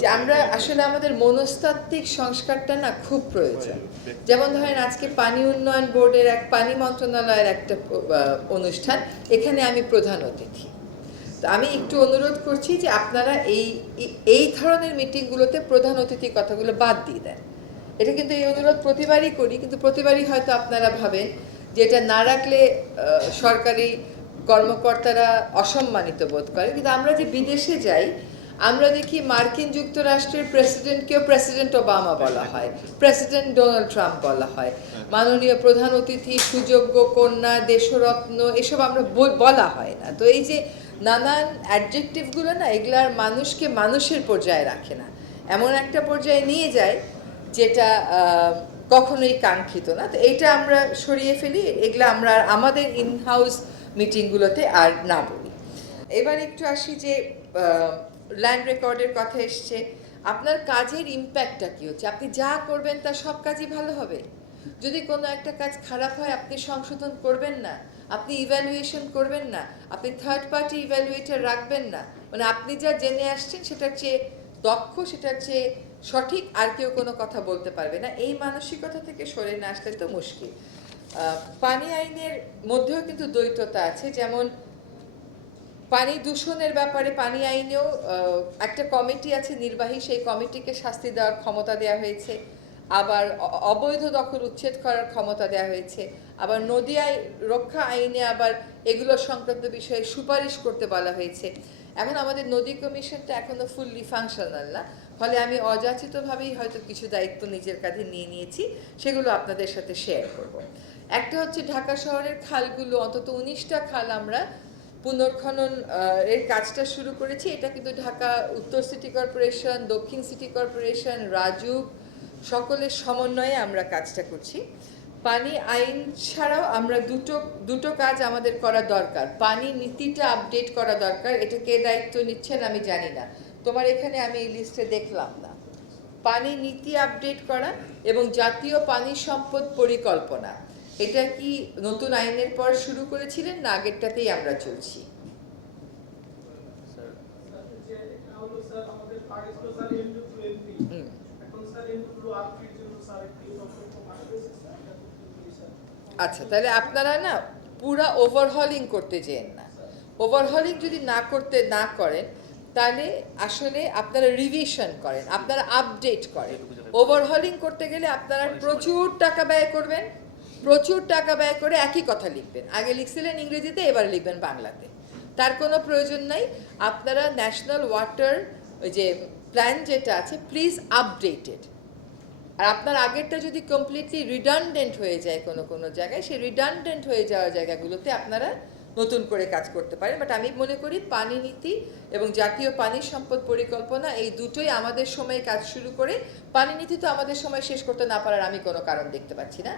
যে আমরা আসলে আমাদের মনস্তাত্ত্বিক সংস্কারটা না খুব প্রয়োজন। যেমন ধরেন আজকে পানি উন্নয়ন বোর্ডের পানি মন্ত্রণালয়ের একটা অনুষ্ঠান, এখানে আমি প্রধান অতিথি। তো আমি একটু অনুরোধ করছি যে আপনারা এই ধরনের মিটিংগুলোতে প্রধান অতিথির কথাগুলো বাদ দিয়ে দেন। এটা কিন্তু এই অনুরোধ প্রতিবারই করি, কিন্তু প্রতিবারই হয়তো আপনারা ভাবেন যে এটা না রাখলে সরকারি কর্মকর্তারা অসম্মানিত বোধ করে। কিন্তু আমরা যে বিদেশে যাই, আমরা দেখি মার্কিন যুক্তরাষ্ট্রের প্রেসিডেন্টকেও প্রেসিডেন্ট ওবামা বলা হয়, প্রেসিডেন্ট ডোনাল্ড ট্রাম্প বলা হয়, মাননীয় প্রধান অতিথি, সুযোগ্য কন্যা, দেশরত্ন, এসব আমরা বলা হয় না। তো এই যে নানান অ্যাডজেক্টিভগুলো না, এগুলার মানুষকে মানুষের পর্যায়ে রাখে না, এমন একটা পর্যায়ে নিয়ে যায় যেটা কখনোই কাঙ্ক্ষিত না। তো এইটা আমরা সরিয়ে ফেলি, এগুলো আমরা আমাদের ইন হাউস মিটিংগুলোতে আর না বলি। এবার একটু আসি যে ল্যান্ড রেকর্ডের কথা এসছে। আপনার কাজের ইম্প্যাক্টটা কী হচ্ছে? আপনি যা করবেন তার সব কাজই ভালো হবে। যদি কোনো একটা কাজ খারাপ হয়, আপনি সংশোধন করবেন না, আপনি ইভ্যালুয়েশন করবেন না, আপনি থার্ড পার্টি ইভ্যালুয়েটর রাখবেন না। মানে আপনি যা জেনে আসছেন সেটার চেয়ে দক্ষ, সেটার চেয়ে সঠিক আর কেউ কোনো কথা বলতে পারবে না। এই মানসিকতা থেকে সরে না আসলে তো মুশকিল। পানি আইনের মধ্যেও কিন্তু দ্বৈততা আছে। যেমন পানি দূষণের ব্যাপারে পানি আইনেও একটা কমিটি আছে নির্বাহী, সেই কমিটিকে শাস্তি দেওয়ার ক্ষমতা দেওয়া হয়েছে। আবার অবৈধ দখল উচ্ছেদ করার ক্ষমতা দেওয়া হয়েছে। আবার নদী রক্ষা আইনে আবার এগুলো সংক্রান্ত বিষয়ে সুপারিশ করতে বলা হয়েছে। এখন আমাদের নদী কমিশনটা এখনো ফুললি ফাংশনাল না, ফলে আমি অযাচিতভাবেই হয়তো কিছু দায়িত্ব নিজের কাঁধে নিয়ে নিয়েছি, সেগুলো আপনাদের সাথে শেয়ার করব। একটা হচ্ছে ঢাকা শহরের খালগুলো, অন্তত 19টা খাল আমরা পুনর্খনন এর কাজটা শুরু করেছি। এটা কিন্তু ঢাকা উত্তর সিটি কর্পোরেশন, দক্ষিণ সিটি কর্পোরেশন, রাজুক সকলের সমন্বয়ে আমরা কাজটা করছি। পানি আইন ছাড়াও আমরা দুটো কাজ আমাদের করা দরকার। পানি নীতিটা আপডেট করা দরকার। এটা কে দায়িত্ব নিচ্ছেন আমি জানি না, তোমার এখানে আমি এই লিস্টে দেখলাম না। পানি নীতি আপডেট করা এবং জাতীয় পানি সম্পদ পরিকল্পনা, এটা কি নতুন আইনের পর শুরু করেছিলেন না আগেরটাতেই আমরা চলছি? আচ্ছা, তাহলে আপনারা না পুরা ওভারহলিং করতে যেন না। ওভারহলিং যদি না করেন তাহলে আসলে আপনারা রিভিশন করেন, আপনারা আপডেট করেন। ওভারহলিং করতে গেলে আপনারা প্রচুর টাকা ব্যয় করবেন, প্রচুর টাকা ব্যয় করে একই কথা লিখবেন। আগে লিখছিলেন ইংরেজিতে, এবার লিখবেন বাংলাতে। তার কোনো প্রয়োজন নাই। আপনারা ন্যাশনাল ওয়াটার ওই যে প্ল্যান যেটা আছে, প্লিজ আপডেটেড। আর আপনার আগেরটা যদি কমপ্লিটলি রিডান্ডেন্ট হয়ে যায় কোনো জায়গায়, সেই রিডান্ডেন্ট হয়ে যাওয়া জায়গাগুলোতে আপনারা নতুন করে কাজ করতে পারেন। বাট আমি মনে করি পানি নীতি এবং জাতীয় পানি সম্পদ পরিকল্পনা এই দুটোই আমাদের সময়ে কাজ শুরু করে, পানি নীতি তো আমাদের সময় শেষ করতে না পারার আমি কোনো কারণ দেখতে পাচ্ছি না।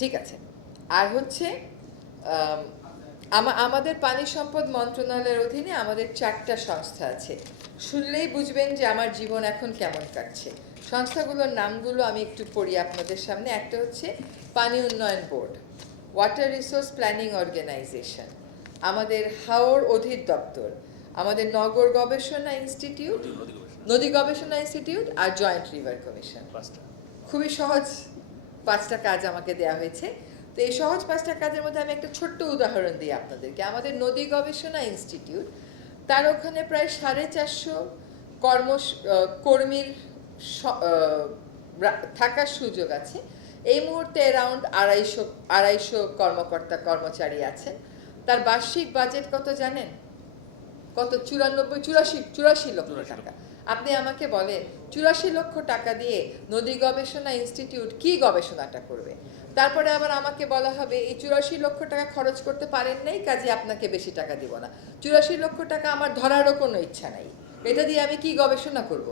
ঠিক আছে। আর হচ্ছে আমাদের পানি সম্পদ মন্ত্রণালয়ের অধীনে আমাদের 4টা সংস্থা আছে। শুনলেই বুঝবেন যে আমার জীবন এখন কেমন কাটছে। সংস্থাগুলোর নামগুলো আমি একটু পড়ি আপনাদের সামনে। একটা হচ্ছে পানি উন্নয়ন বোর্ড, ওয়াটার রিসোর্স প্ল্যানিং অর্গানাইজেশন, আমাদের হাওর অধিদপ্তর, আমাদের নগর গবেষণা ইনস্টিটিউট, নদী গবেষণা ইনস্টিটিউট আর জয়েন্ট রিভার কমিশন। খুবই সহজ 5টা কাজ আমাকে দেওয়া হয়েছে। তো এই সহজ 5টা কাজের মধ্যে আমি একটা ছোট্ট উদাহরণ দিই আপনাদেরকে। আমাদের নদী গবেষণা ইনস্টিটিউট, তার ওখানে প্রায় 450 কর্মীর থাকার সুযোগ আছে। এই মুহূর্তে অ্যারাউন্ড 250 কর্মকর্তা কর্মচারী আছেন। তার বার্ষিক বাজেট কত জানেন? কত? 84 লক্ষ টাকা। আপনি আমাকে বলেন 84 লক্ষ টাকা দিয়ে নদী গবেষণা ইনস্টিটিউট কি গবেষণাটা করবে? তারপরে আবার আমাকে বলা হবে এই 84 লক্ষ টাকা খরচ করতে পারেন নাই, কাজে আপনাকে বেশি টাকা দিব না। 84 লক্ষ টাকা আমার ধরারও কোনো ইচ্ছা নাই, এটা দিয়ে আমি কি গবেষণা করব?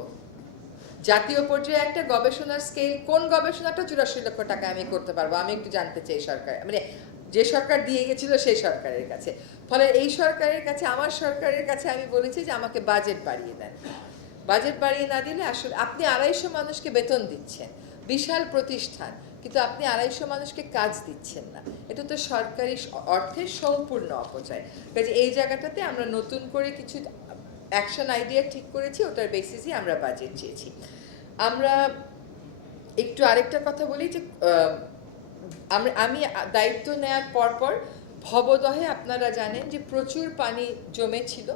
জাতীয় পর্যায়ে একটা গবেষণার স্কেল, কোন গবেষণাটা 84 লক্ষ টাকা আমি করতে পারবো? আমি একটু জানতে চাই সরকার, মানে যে সরকার দিয়ে গেছিল সেই সরকারের কাছে। ফলে এই সরকারের কাছে, আমার সরকারের কাছে আমি বলেছি যে আমাকে বাজেট বাড়িয়ে দেন। বাজেট বাড়িয়ে না দিলে আসলে আপনি 250 মানুষকে বেতন দিচ্ছেন, বিশাল প্রতিষ্ঠান, কিন্তু আপনি 250 মানুষকে কাজ দিচ্ছেন না। এটা তো সরকারি অর্থের সম্পূর্ণ অপচয়। কাজে এই জায়গাটাতে আমরা নতুন করে কিছু অ্যাকশন আইডিয়া ঠিক করেছি, ওটার বেসিসে আমরা বাজেট চেয়েছি। আমরা একটু আরেকটা কথা বলি যে আমি দায়িত্ব নেওয়ার পরপর ভবদহে আপনারা জানেন যে প্রচুর পানি জমেছিল।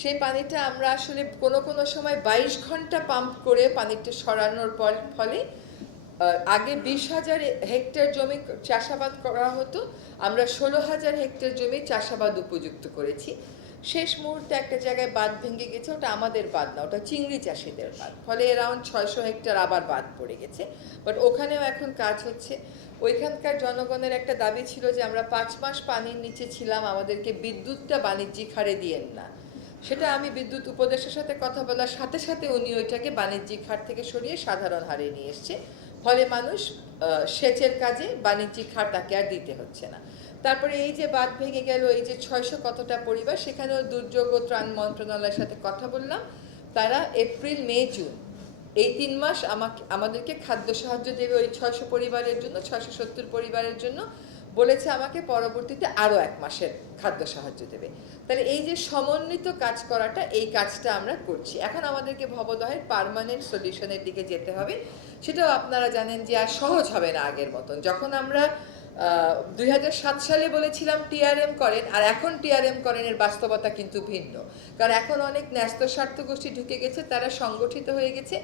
সেই পানিটা আমরা আসলে কোনো কোনো সময় 22 ঘন্টা পাম্প করে পানিটা সরানোর ফলে আগে 20,000 হেক্টর জমি চাষাবাদ করা হতো, আমরা 16,000 হেক্টর জমি চাষাবাদ উপযুক্ত করেছি। শেষ মুহূর্তে একটা জায়গায় বাঁধ ভেঙে গেছে, ওটা আমাদের বাঁধ না, ওটা চিংড়ি চাষিদের বাঁধ, ফলে অ্যারাউন্ড 600 হেক্টর আবার বাঁধ পড়ে গেছে। বাট ওখানেও এখন কাজ হচ্ছে। ওইখানকার জনগণের একটা দাবি ছিল যে আমরা 5 মাস পানির নিচে ছিলাম, আমাদেরকে বিদ্যুৎটা বাণিজ্যিক হারে দিয়েন না। সেটা আমি বিদ্যুৎ উপদেষ্টার সাথে কথা বলার সাথে সাথে উনি ওইটাকে বাণিজ্যিক হার থেকে সরিয়ে সাধারণ হারে নিয়ে এসছে, ফলে মানুষ সেচের কাজে বাণিজ্যিক হার তাকে আর দিতে হচ্ছে না। তারপরে এই যে বাঁধ ভেঙে গেল, এই যে 600 কতটা পরিবার, সেখানেও দুর্যোগ ও ত্রাণ মন্ত্রণালয়ের সাথে কথা বললাম। তারা এপ্রিল মে জুন এই 3 মাস আমাদেরকে খাদ্য সাহায্য দেবে ওই 600 পরিবারের জন্য, 670 পরিবারের জন্য বলেছে। আমাকে পরবর্তীতে আরও 1 মাসের খাদ্য সাহায্য দেবে। তাহলে এই যে সমন্বিত কাজ করাটা, এই কাজটা আমরা করছি। এখন আমাদেরকে ভবদহের পার্মানেন্ট সলিউশনের দিকে যেতে হবে। সেটাও আপনারা জানেন যে আর সহজ হবে না আগের মতন। যখন আমরা 2007 সালে বলেছিলাম টিআরএম করেন, আর এখন টিআরএম করেন, এর বাস্তবতা কিন্তু ভিন্ন। কারণ এখন অনেক ন্যস্ত স্বার্থ গোষ্ঠী ঢুকে গেছে, তারা সংগঠিত হয়ে গেছে,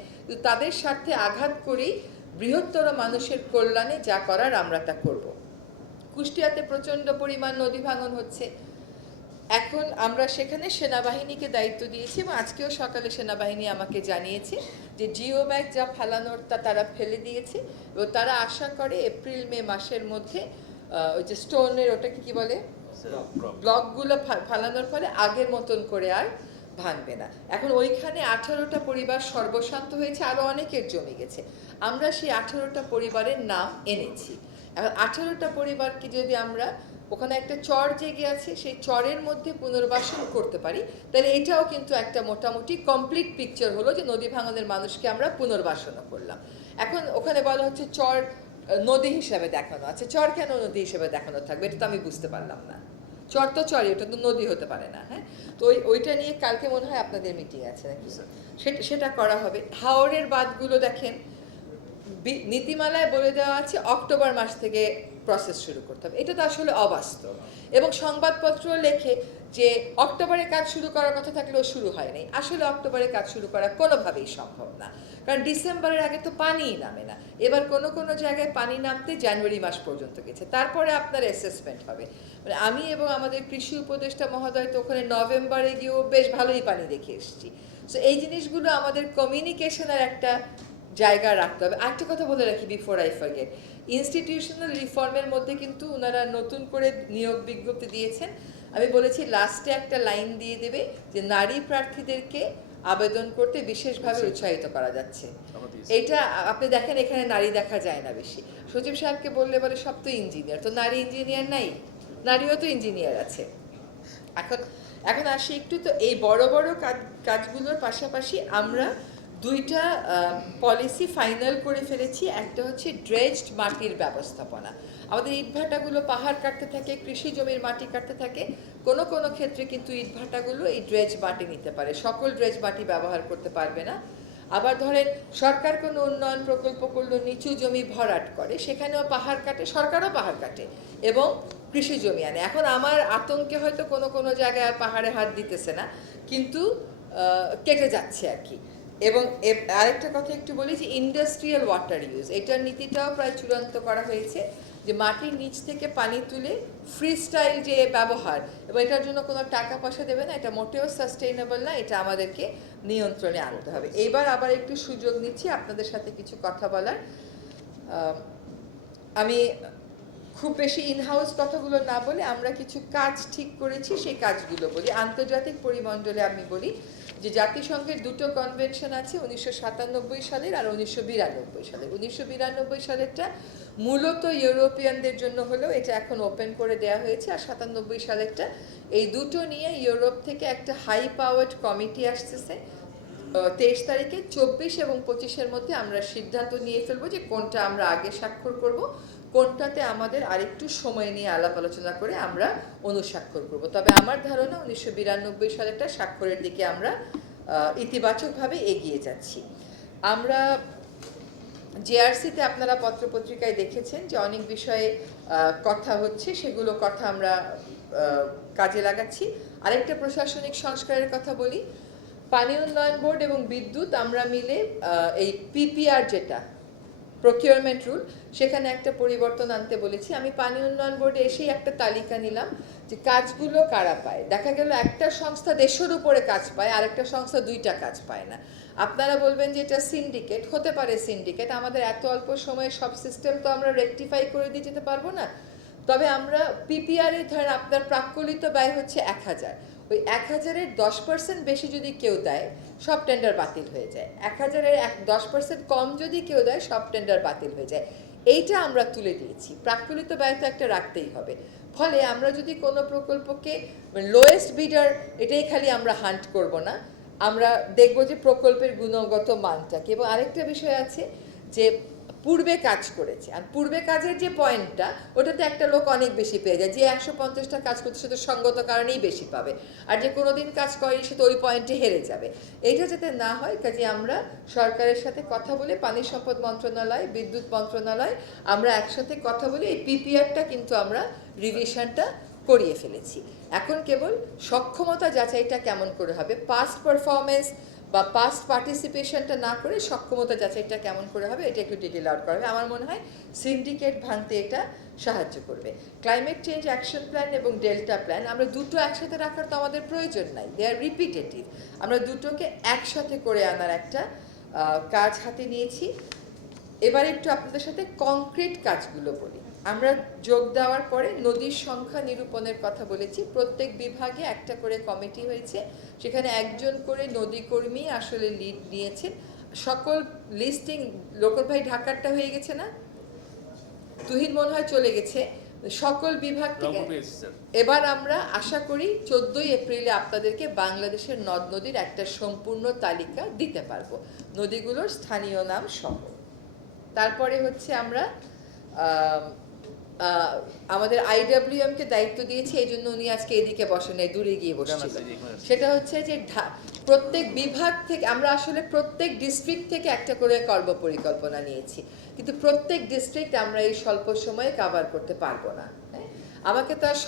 তাদের স্বার্থে আঘাত করেই বৃহত্তর মানুষের কল্যাণে যা করার আমরা তা করব। কুষ্টিয়াতে প্রচণ্ড পরিমাণ নদী ভাঙন হচ্ছে। এখন আমরা সেখানে সেনাবাহিনীকে দায়িত্ব দিয়েছি, এবং আজকেও সকালে সেনাবাহিনী আমাকে জানিয়েছে যে জিও ব্যাগ যা ফেলানোর তারা ফেলে দিয়েছে, এবং তারা আশা করে এপ্রিল মে মাসের মধ্যে ওই যে স্টোনের ওটাকে কি বলে, ব্লকগুলো ফালানোর ফলে আগের মতন করে আর ভাঙবে না। এখন ওইখানে 18টা পরিবার সর্বশান্ত হয়েছে, আরও অনেকের জমে গেছে। আমরা সেই 18টা পরিবারের নাম এনেছি। এখন 18টা পরিবারকে যদি আমরা ওখানে একটা চর জেগে আছে, সেই চরের মধ্যে পুনর্বাসন করতে পারি, তাহলে এটাও কিন্তু একটা মোটামুটি কমপ্লিট পিকচার হলো যে নদী ভাঙনের মানুষকে আমরা পুনর্বাসনও করলাম। এখন ওখানে বলা হচ্ছে চর নদী হিসাবে দেখানো আছে। চর কেন নদী হিসাবে দেখানো থাকবে, এটা তো আমি বুঝতে পারলাম না। চর তো চরই, ওটা তো নদী হতে পারে না। হ্যাঁ, তো ওইটা নিয়ে কালকে মনে হয় আপনাদের মিটিং আছে নাকি, সেটা করা হবে। হাওরের বাঁধগুলো দেখেন, নীতিমালায় বলে দেওয়া আছে অক্টোবর মাস থেকে প্রসেস শুরু করতে হবে। এটা তো আসলে অবাস্তব, এবং সংবাদপত্র লেখে যে অক্টোবরে কাজ শুরু করার কথা থাকলেও শুরু হয়নি। আসলে অক্টোবরে কাজ শুরু করা কোনোভাবেই সম্ভব না, কারণ ডিসেম্বরের আগে তো পানিই নামে না। এবার কোনো কোনো জায়গায় পানি নামতে জানুয়ারি মাস পর্যন্ত গেছে, তারপরে আপনার অ্যাসেসমেন্ট হবে। মানে আমি এবং আমাদের কৃষি উপদেষ্টা মহোদয় তো ওখানে নভেম্বরে গিয়েও বেশ ভালোই পানি দেখে এসেছি। সো এই জিনিসগুলো আমাদের কমিউনিকেশনের একটা জায়গা রাখতে হবে। আরেকটা কথা বলে রাখি বিফোর আই ফরগেট, ইনস্টিটিউশনাল রিফর্মের মধ্যে কিন্তু ওনারা নতুন করে নিয়োগ বিজ্ঞপ্তি দিয়েছেন। আমি বলেছি লাস্টে একটা লাইন দিয়ে দেবে যে নারী প্রার্থীদেরকে আবেদন করতে বিশেষভাবে উৎসাহিত করা যাচ্ছে। এইটা আপনি দেখেন এখানে নারী দেখা যায় না বেশি। সচিব সাহেবকে বললে বলে সব তো ইঞ্জিনিয়ার, তো নারী ইঞ্জিনিয়ার নাই, নারীও তো ইঞ্জিনিয়ার আছে। এখন আসি একটু, তো এই বড় বড় কাজগুলোর পাশাপাশি আমরা 2টা পলিসি ফাইনাল করে ফেলেছি। একটা হচ্ছে ড্রেজড মাটির ব্যবস্থাপনা। আমাদের ইটভাটাগুলো পাহাড় কাটতে থাকে, কৃষি জমির মাটি কাটতে থাকে, কোনো কোনো ক্ষেত্রে কিন্তু ইটভাটাগুলো এই ড্রেজ মাটি নিতে পারে, সকল ড্রেজ মাটি ব্যবহার করতে পারবে না। আবার ধরেন সরকার কোনো উন্নয়ন প্রকল্প করলো, নিচু জমি ভরাট করে, সেখানেও পাহাড় কাটে, সরকারও পাহাড় কাটে এবং কৃষি জমি আনে। এখন আমার আতঙ্কে হয়তো কোনো কোনো জায়গায় আর পাহাড়ে হাত দিতেছে না, কিন্তু কেটে যাচ্ছে আর কি। এবং আরেকটা কথা একটু বলি যে ইন্ডাস্ট্রিয়াল ওয়াটার ইউজ, এটার নীতিটাও প্রায় চূড়ান্ত করা হয়েছে, যে মাটির নিচ থেকে পানি তুলে ফ্রি স্টাইল যে ব্যবহার, এবং এটার জন্য কোনো টাকা পয়সা দেবে না, এটা মোটেও সাস্টেইনেবল না, এটা আমাদেরকে নিয়ন্ত্রণে আনতে হবে। এইবার আবার একটু সুযোগ নিচ্ছি আপনাদের সাথে কিছু কথা বলার। আমি খুব বেশি ইনহাউস কথাগুলো না বলে আমরা কিছু কাজ ঠিক করেছি, সেই কাজগুলো বলি। আন্তর্জাতিক পরিমণ্ডলে আমি বলি যে জাতিসংঘের 2টো কনভেনশন আছে, 1997 সালের আর 1992 সালের। 1992 সালেরটা মূলত ইউরোপিয়ানদের জন্য হলেও এটা এখন ওপেন করে দেওয়া হয়েছে, আর 97 সালেরটা, এই দুটো নিয়ে ইউরোপ থেকে একটা হাই পাওয়ার্ড কমিটি আসতেছে। 23 তারিখে 24 এবং 25-এর মধ্যে আমরা সিদ্ধান্ত নিয়ে ফেলবো যে কোনটা আমরা আগে স্বাক্ষর করব, কোনটাতে আমাদের আরেকটু সময় নিয়ে আলাপ আলোচনা করে আমরা অনুস্বাক্ষর করব। তবে আমার ধারণা 1992 সালেরটা স্বাক্ষরের দিকে আমরা ইতিবাচকভাবে এগিয়ে যাচ্ছি। আমরা জেআরসিতে আপনারা পত্রপত্রিকায় দেখেছেন যে অনেক বিষয়ে কথা হচ্ছে, সেগুলো কথা আমরা কাজে লাগাচ্ছি। আরেকটা প্রশাসনিক সংস্কারের কথা বলি, পানি উন্নয়ন বোর্ড এবং বিদ্যুৎ আমরা মিলে এই পিপিআর যেটা প্রকিউরমেন্ট রুল, সেখানে একটা পরিবর্তন আনতে বলেছি। আমি পানি উন্নয়ন বোর্ডে এসেই একটা তালিকা নিলাম যে কাজগুলো কারা পায়। দেখা গেল একটা সংস্থা 150-এর উপরে কাজ পায়, আরেকটা সংস্থা 2টা কাজ পায় না। আপনারা বলবেন যে এটা সিন্ডিকেট, হতে পারে সিন্ডিকেট, আমাদের এত অল্প সময়ে সব সিস্টেম তো আমরা রেকটিফাই করে দিয়ে যেতে পারবো না। তবে আমরা পিপিআরে ধরেন আপনার প্রাক্কলিত ব্যয় হচ্ছে 1000, ওই 1000-এর 10% বেশি যদি কেউ দেয় সব টেন্ডার বাতিল হয়ে যায়। 1000-এর 10% কম যদি কেউ দেয় সব টেন্ডার বাতিল হয়ে যায়। এইটা আমরা তুলে দিয়েছি। প্রাক্কলিত ব্যয় তো একটা রাখতেই হবে। ফলে আমরা যদি কোনো প্রকল্পকে লোয়েস্ট বিডার এটাই খালি আমরা হান্ট করব না, আমরা দেখব যে প্রকল্পের গুণগত মানটাকে। এবং আরেকটা বিষয় আছে যে পূর্বে কাজ করেছে, আর পূর্বে কাজের যে পয়েন্টটা ওটাতে একটা লোক অনেক বেশি পেয়ে যায়। যে 150টা কাজ করতে সে তো সঙ্গত কারণেই বেশি পাবে, আর যে কোনোদিন কাজ করেনি সে তো ওই পয়েন্টে হেরে যাবে। এইটা যাতে না হয়, কাজে আমরা সরকারের সাথে কথা বলে, পানি সম্পদ মন্ত্রণালয়, বিদ্যুৎ মন্ত্রণালয়, আমরা একসাথে কথা বলে এই পিপিআরটা কিন্তু আমরা রিভিশনটা করিয়ে ফেলেছি। এখন কেবল সক্ষমতা যাচাইটা কেমন করে হবে, পাস্ট পারফরমেন্স বা পাস্ট পার্টিসিপেশনটা না করে সক্ষমতা যাচাইটা কেমন করে হবে, এটা একটু ডিটেল আউট করা হবে। আমার মনে হয় সিন্ডিকেট ভাঙতে এটা সাহায্য করবে। ক্লাইমেট চেঞ্জ অ্যাকশন প্ল্যান এবং ডেল্টা প্ল্যান আমরা দুটো একসাথে রাখার তো আমাদের প্রয়োজন নাই, দে আর রিপিটেটিভ। আমরা দুটোকে একসাথে করে আনার একটা কাজ হাতে নিয়েছি। এবার একটু আপনাদের সাথে কংক্রিট কাজগুলো বলি। আমরা যোগ দেওয়ার পরে নদীর সংখ্যা নিরূপণের কথা বলেছি। প্রত্যেক বিভাগে একটা করে কমিটি হয়েছে, সেখানে একজন করে নদী কর্মী আসলে লিড নিয়েছেন। সকল লিস্টিং, লোকল ভাই ঢাকারটা হয়ে গেছে না, তুহিন মনে হয় চলে গেছে, সকল বিভাগ থেকে। এবার আমরা আশা করি 14 এপ্রিলে আপনাদেরকে বাংলাদেশের নদ নদীর একটা সম্পূর্ণ তালিকা দিতে পারবো, নদীগুলোর স্থানীয় নাম সহ। তারপরে হচ্ছে আমরা আমাদের আইডব্লিউএমকে দায়িত্ব দিয়েছি, এই জন্য উনি আজকে এদিকে বসেন নাই, দূরে গিয়ে বসছিল। সেটা হচ্ছে যে প্রত্যেক বিভাগ থেকে আমরা আসলে প্রত্যেক ডিস্ট্রিক্ট থেকে একটা করে কর্ম পরিকল্পনা নিয়েছি, কিন্তু প্রত্যেক ডিস্ট্রিক্ট আমরা এই স্বল্প সময়ে কভার করতে পারবো না। আমাকে তো আর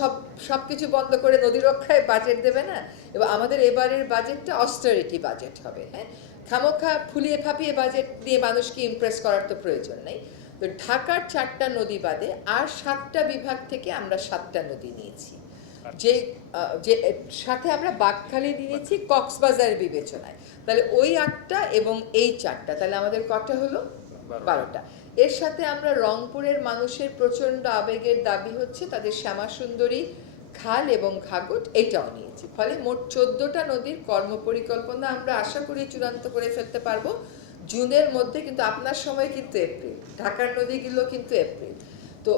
সব কিছু বন্ধ করে নদী রক্ষায় বাজেট দেবে না, এবং আমাদের এবারের বাজেটটা অস্টারিটি বাজেট হবে। খামোখা ফুলিয়ে ফাঁপিয়ে বাজেট দিয়ে মানুষকে ইমপ্রেস করার তো প্রয়োজন নেই। তো ঢাকার 4টা নদী বাদে আর 7টা বিভাগ থেকে আমরা 7টা নদী নিয়েছি, যে সাথে আমরা বাঁকখালী নিয়েছি কক্সবাজার বিবেচনায়। তাহলে ওই 8টা এবং এই 4টা, তাহলে আমাদের কটা হলো 12টা। এর সাথে আমরা রংপুরের মানুষের প্রচণ্ড আবেগের দাবি হচ্ছে তাদের শ্যামাসুন্দরী খাল এবং ঘাগট, এইটাও নিয়েছি। ফলে মোট 14টা নদীর কর্মপরিকল্পনা আমরা আশা করি চূড়ান্ত করে ফেলতে পারবো জুনের মধ্যে। কিন্তু আপনার সময় কিন্তু এপ্রিল, ঢাকার নদীগুলো কিন্তু এপ্রিল। তো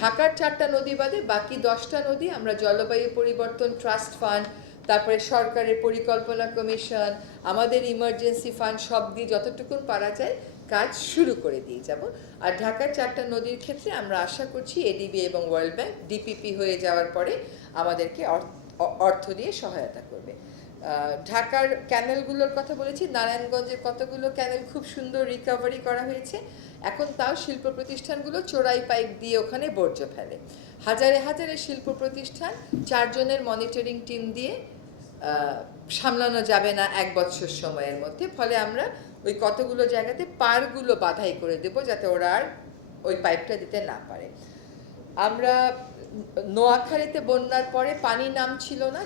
ঢাকার 4টা নদী বাদে বাকি 10টা নদী আমরা জলবায়ু পরিবর্তন ট্রাস্ট ফান্ড, তারপরে সরকারের পরিকল্পনা কমিশন, আমাদের ইমার্জেন্সি ফান্ড, সব দিয়ে যতটুকুন পারা যায় কাজ শুরু করে দিয়ে যাব। আর ঢাকার 4টা নদীর ক্ষেত্রে আমরা আশা করছি এডিবি এবং ওয়ার্ল্ড ব্যাংক ডিপিপি হয়ে যাওয়ার পরে আমাদেরকে অর্থ দিয়ে সহায়তা করবে। ঢাকার ক্যানেলগুলোর কথা বলেছি, নারায়ণগঞ্জের কতগুলো ক্যানেল খুব সুন্দর রিকভারি করা হয়েছে। এখন তাও শিল্প প্রতিষ্ঠানগুলো চোরাই পাইপ দিয়ে ওখানে বর্জ্য ফেলে। হাজারে হাজারে শিল্প প্রতিষ্ঠান 4 জনের মনিটরিং টিম দিয়ে সামলানো যাবে না 1 বছর সময়ের মধ্যে। ফলে আমরা ওই কতগুলো জায়গাতে পারগুলো বাধাই করে দেব যাতে ওরা আর ওই পাইপটা দিতে না পারে। আমরা নোয়াখালীতে বন্যার পরে পানি নামছিল না,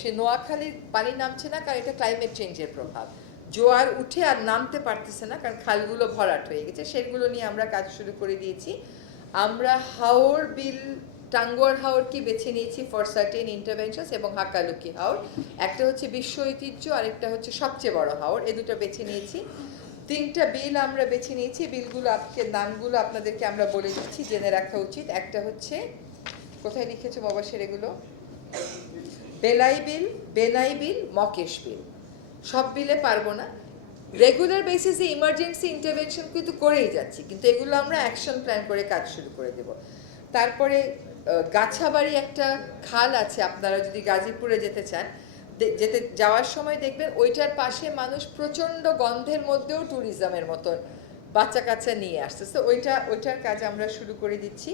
সেই নোয়াখালীর পানি নামছে না কারণ এটা ক্লাইমেট চেঞ্জের প্রভাব। জোয়ার উঠে আর নামতে পারতেছে না কারণ খালগুলো ভরাট হয়ে গেছে, সেগুলো নিয়ে আমরা কাজ শুরু করে দিয়েছি। আমরা হাওর বিল, টাঙ্গুয়ার হাওর কি বেছে নিয়েছি ফর সার্টেন ইন্টারভেনশনস, এবং হাকালুকি হাওর, একটা হচ্ছে বিশ্ব ঐতিহ্য, আরেকটা হচ্ছে সবচেয়ে বড় হাওর, এই দুটো বেছে নিয়েছি। 3টা বিল আমরা বেছে নিয়েছি। বিলগুলো নামগুলো আপনাদেরকে আমরা বলে দিচ্ছি, জেনে রাখা উচিত। একটা হচ্ছে, কোথায় লিখেছে মবাসের এগুলো, বেলাই বিল, বেনাই বিল, মকেশ বিল। সব বিলে পারবো না, রেগুলার বেসিসে ইমার্জেন্সি ইন্টারভেনশন কিন্তু করেই যাচ্ছি, কিন্তু এগুলো আমরা অ্যাকশন প্ল্যান করে কাজ শুরু করে দেব। তারপরে গাছাবাড়ি একটা খাল আছে, আপনারা যদি গাজীপুরে যেতে চান, যাওয়ার সময় দেখবেন ওইটার পাশে মানুষ প্রচণ্ড গন্ধের মধ্যেও ট্যুরিজমের মতন বাচ্চা কাচ্চা নিয়ে আসতেছে, ওইটার কাজ আমরা শুরু করে দিচ্ছি।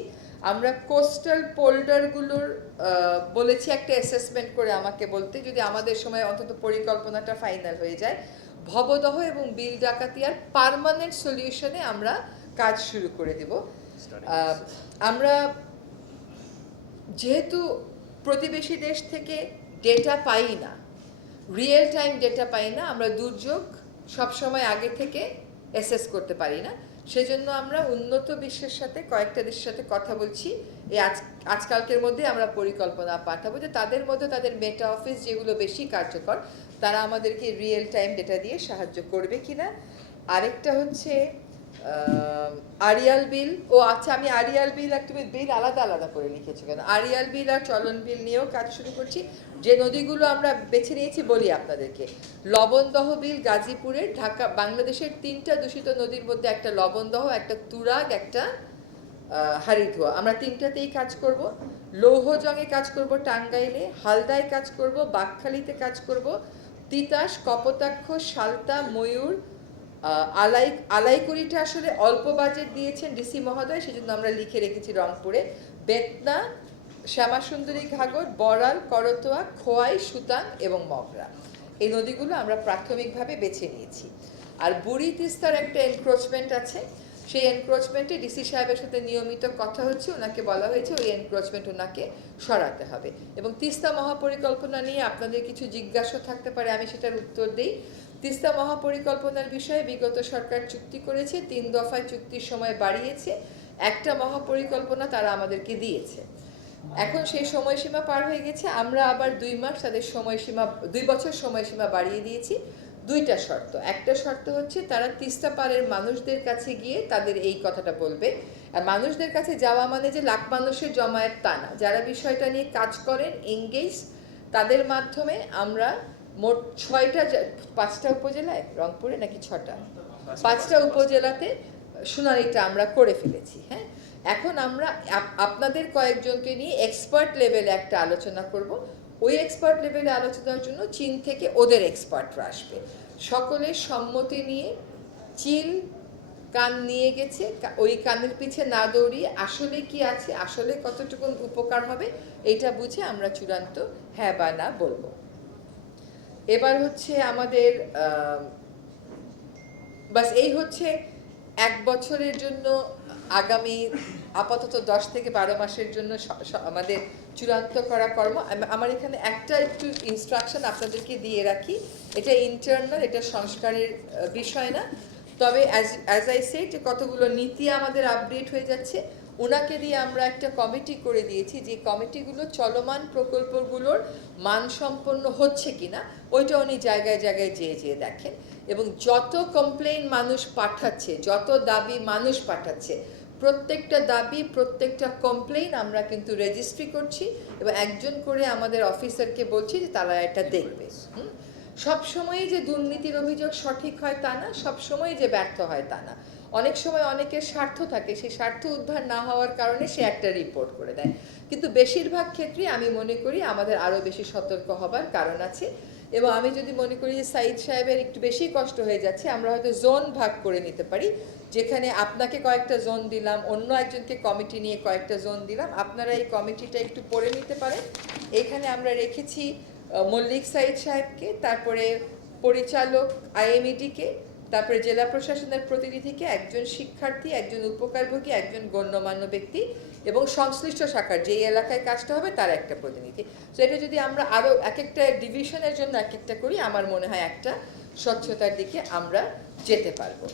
আমরা কোস্টাল পোল্ডারগুলোর বলেছি একটা অ্যাসেসমেন্ট করে আমাকে বলতে, যদি আমাদের সময় অন্তত পরিকল্পনাটা ফাইনাল হয়ে যায়, ভবদহ এবং বিল ডাকাতিয়ার পার্মানেন্ট সলিউশনে আমরা কাজ শুরু করে দেব। আমরা যেহেতু প্রতিবেশী দেশ থেকে ডেটা পাই না, রিয়েল টাইম ডেটা পাই না, আমরা দুর্যোগ সবসময় আগে থেকে অ্যাসেস করতে পারি না, সেজন্য আমরা উন্নত বিশ্বের সাথে কয়েকটা দেশের সাথে কথা বলছি। এই আজকালকের মধ্যে আমরা পরিকল্পনা পাঠাবো যে তাদের মধ্যে তাদের মেটা অফিস যেগুলো বেশি কার্যকর, তারা আমাদেরকে রিয়েল টাইম ডেটা দিয়ে সাহায্য করবে কিনা। আরেকটা হচ্ছে আরিয়াল বিল। ও আচ্ছা, আমি আরিয়াল বিল আর তুমি বিল আলাদা আলাদা করে লিখেছো কেন? আরিয়াল বিল আর চলন বিল নিয়েও কাজ শুরু করছি। যে নদীগুলো আমরা বেছে নিয়েছি বলি আপনাদেরকে, লবণদহ বিল গাজীপুরের, ঢাকা, বাংলাদেশের 3টা দূষিত নদীর মধ্যে একটা লবণদহ, একটা তুরাগ, একটা হারিধোয়া, আমরা 3টাতেই কাজ করব। লৌহজংয়ে কাজ করব টাঙ্গাইলে, হালদায় কাজ করব, বাকখালীতে কাজ করব, তিতাস, কপোতাক্ষ, সালতা, ময়ূর, আলাইকুড়িটা আসলে অল্প বাজেট দিয়েছেন ডিসি মহোদয়, সেজন্য আমরা লিখে রেখেছি রংপুরে, বেতনা, শ্যামাসুন্দরী ঘাগর, বড়াল, করতোয়া, খোয়াই, সুতাং এবং মগরা, এই নদীগুলো আমরা প্রাথমিকভাবে বেছে নিয়েছি। আর বুড়ি তিস্তার একটা এনক্রোচমেন্ট আছে, সেই এনক্রোচমেন্টে ডিসি সাহেবের সাথে নিয়মিত কথা হচ্ছে, ওনাকে বলা হয়েছে ওই এনক্রোচমেন্ট ওনাকে সরাতে হবে। এবং তিস্তা মহাপরিকল্পনা নিয়ে আপনাদের কিছু জিজ্ঞাসা থাকতে পারে, আমি সেটার উত্তর দিই। তিস্তা মহাপরিকল্পনার বিষয়ে বিগত সরকার চুক্তি করেছে, 3 দফায় চুক্তির সময় বাড়িয়েছে, একটা মহাপরিকল্পনা তারা আমাদেরকে দিয়েছে। এখন সেই সময়সীমা পার হয়ে গেছে, আমরা আবার 2 মাস তাদের সময়সীমা, 2 বছর সময়সীমা বাড়িয়ে দিয়েছি। 2টা শর্ত, একটা শর্ত হচ্ছে তারা তিস্তা পাড়ের মানুষদের কাছে গিয়ে তাদের এই কথাটা বলবে। আর মানুষদের কাছে যাওয়া মানে যে লাখ মানুষের জমায়েত তা না, যারা বিষয়টা নিয়ে কাজ করেন, এঙ্গেজ, তাদের মাধ্যমে আমরা মোট 5টা উপজেলায়, রংপুরে নাকি 6টা, 5টা উপজেলাতে শুনানিটা আমরা করে ফেলেছি। হ্যাঁ, এখন আমরা আপনাদের কয়েকজনকে নিয়ে এক্সপার্ট লেভেলে একটা আলোচনা করব। ওই এক্সপার্ট লেভেলে আলোচনার জন্য চীন থেকে ওদের এক্সপার্টরা আসবে, সকলের সম্মতি নিয়ে। চীন কান নিয়ে গেছে, ওই কানের পিছে না দৌড়িয়ে আসলে কি আছে, আসলে কতটুকু উপকার হবে, এইটা বুঝে আমরা চূড়ান্ত হ্যাঁ বা না বলবো। এবার হচ্ছে আমাদের বাস এই হচ্ছে 1 বছরের জন্য, আগামী আপাতত 10 থেকে 12 মাসের জন্য আমাদের চূড়ান্ত করা কর্ম। আমার এখানে একটা একটু ইনস্ট্রাকশন আপনাদেরকে দিয়ে রাখি, এটা ইন্টারনাল, এটা সংস্কারের বিষয় না, তবে অ্যাজ আই সেড যে কতগুলো নীতি আমাদের আপডেট হয়ে যাচ্ছে, ওনাকে দিয়ে আমরা একটা কমিটি করে দিয়েছি, যে কমিটিগুলো চলমান প্রকল্পগুলোর মানসম্পন্ন হচ্ছে কিনা ওইটা উনি জায়গায় জায়গায় যেয়ে দেখেন। এবং যত কমপ্লেইন মানুষ পাঠাচ্ছে, যত দাবি মানুষ পাঠাচ্ছে, প্রত্যেকটা দাবি, প্রত্যেকটা কমপ্লেইন আমরা কিন্তু রেজিস্ট্রি করছি এবং একজন করে আমাদের অফিসারকে বলছি যে তারা এটা দেখবে। সবসময়ই যে দুর্নীতির অভিযোগ সঠিক হয় তা না, সবসময় যে ব্যর্থ হয় তা না, অনেক সময় অনেকের স্বার্থ থাকে, সেই স্বার্থ উদ্ধার না হওয়ার কারণে সে একটা রিপোর্ট করে দেয়, কিন্তু বেশিরভাগ ক্ষেত্রেই আমি মনে করি আমাদের আরও বেশি সতর্ক হবার কারণ আছে। এবং আমি যদি মনে করি যে সাইদ সাহেবের একটু বেশি কষ্ট হয়ে যাচ্ছে, আমরা হয়তো জোন ভাগ করে নিতে পারি, যেখানে আপনাকে কয়েকটা জোন দিলাম, অন্য একজনকে কমিটি নিয়ে কয়েকটা জোন দিলাম, আপনারা এই কমিটিটা একটু পড়ে নিতে পারেন। এখানে আমরা রেখেছি মল্লিক সাইদ সাহেবকে, তারপরে পরিচালক আইএমইডিকে, তারপরে জেলা প্রশাসনের প্রতিনিধিকে, একজন শিক্ষার্থী, একজন উপকারভোগী, একজন গণ্যমান্য ব্যক্তি এবং সংশ্লিষ্ট শাখার যেই এলাকায় কাজটা হবে তার একটা প্রতিনিধি। তো এটা যদি আমরা আরও এক একটা ডিভিশনের জন্য এক একটা করি, আমার মনে হয় একটা স্বচ্ছতার দিকে আমরা যেতে পারবো।